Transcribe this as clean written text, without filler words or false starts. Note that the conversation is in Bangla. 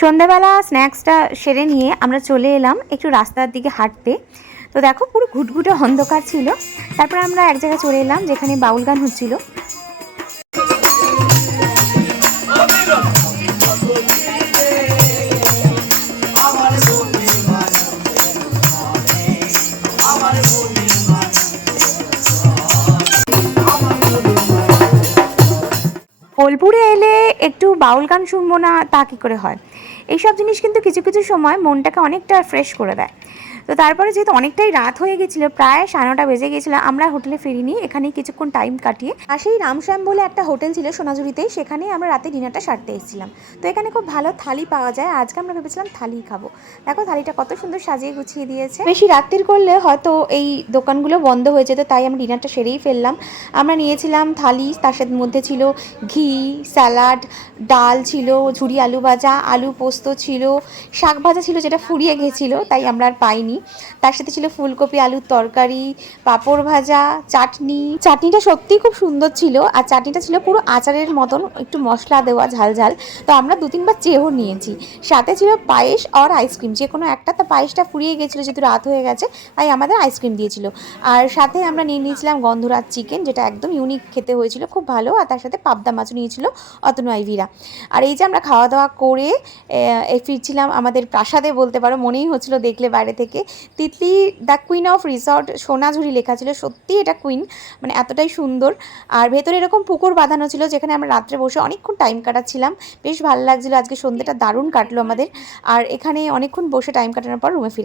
সন্ধ্যাবেলা স্ন্যাক্সটা সেরে নিয়ে আমরা চলে এলাম একটু রাস্তার দিকে হাঁটতে। তো দেখো পুরো ঘুটঘুটে অন্ধকার ছিল। তারপর আমরা এক জায়গায় চলে এলাম যেখানে বাউল গান হচ্ছিল। বোলপুরে এলে একটু বাউল গান শুনবো না তা কী করে হয়। এইসব জিনিস কিন্তু কিছু কিছু সময় মনটাকে অনেকটা ফ্রেশ করে দেয়। তো তারপরে যেহেতু অনেকটাই রাত হয়ে গেছিলো, প্রায় 9:30 বেজে গেছিলো, আমরা হোটেলে ফিরিনি, এখানেই কিছুক্ষণ টাইম কাটিয়ে পাশেই রামশ্যাম বলে একটা হোটেল ছিল সোনাঝুরিতেই, সেখানেই আমরা রাতে ডিনারটা সারতে এসেছিলাম। তো এখানে খুব ভালো থালি পাওয়া যায়, আজকে আমরা ভেবেছিলাম থালি খাবো। দেখো থালিটা কত সুন্দর সাজিয়ে গুছিয়ে দিয়েছে। বেশি রাত্রির করলে হয়তো এই দোকানগুলো বন্ধ হয়ে যেত, তাই আমরা ডিনারটা সেরেই ফেললাম। আমরা নিয়েছিলাম থালি, তার সাথে মধ্যে ছিল ঘি, স্যালাড, ডাল ছিল, ঝুরি আলু ভাজা, আলু পোস্ত ছিল, শাক ভাজা ছিল যেটা ফুরিয়ে গেছিলো তাই আমরা আর পাইনি। তার সাথে ছিল ফুলকপি আলুর তরকারি, পাঁপড় ভাজা, চাটনিটা সত্যিই খুব সুন্দর ছিল। আর চাটনিটা ছিল পুরো আচারের মতন, একটু মশলা দেওয়া, ঝাল ঝাল। তো আমরা 2-3 বার চেয়েও নিয়েছি। সাথে ছিল পায়েস আর আইসক্রিম, যে কোনো একটা। তো পায়েসটা ফুরিয়ে গেছিলো যেহেতু রাত হয়ে গেছে, তাই আমাদের আইসক্রিম দিয়েছিল। আর সাথে আমরা নিয়ে নিয়েছিলাম গন্ধরাজ চিকেন, যেটা একদম ইউনিক খেতে হয়েছিল, খুব ভালো। আর তার সাথে পাবদা মাছও নিয়েছিল অতনু আইভিরা। আর এই যে আমরা খাওয়া দাওয়া করে ফিরছিলাম আমাদের প্রাসাদে বলতে পারো, মনেই হচ্ছিল দেখলে বাইরে থেকে। Titli the queen of resort Sonajhuri লেখা ছিল, সত্যি এটা কুইন, মানে এতটাই সুন্দর। আর ভেতরে এরকম পুকুর বাঁধানো ছিল যেখানে আমরা রাত্রে বসে অনেকক্ষণ টাইম কাটাচ্ছিলাম, বেশ ভালো লাগছিলো। আজকে সন্ধ্যেটা দারুণ কাটলো আমাদের। আর এখানে অনেকক্ষণ বসে টাইম কাটানোর পর রুমে ফিরে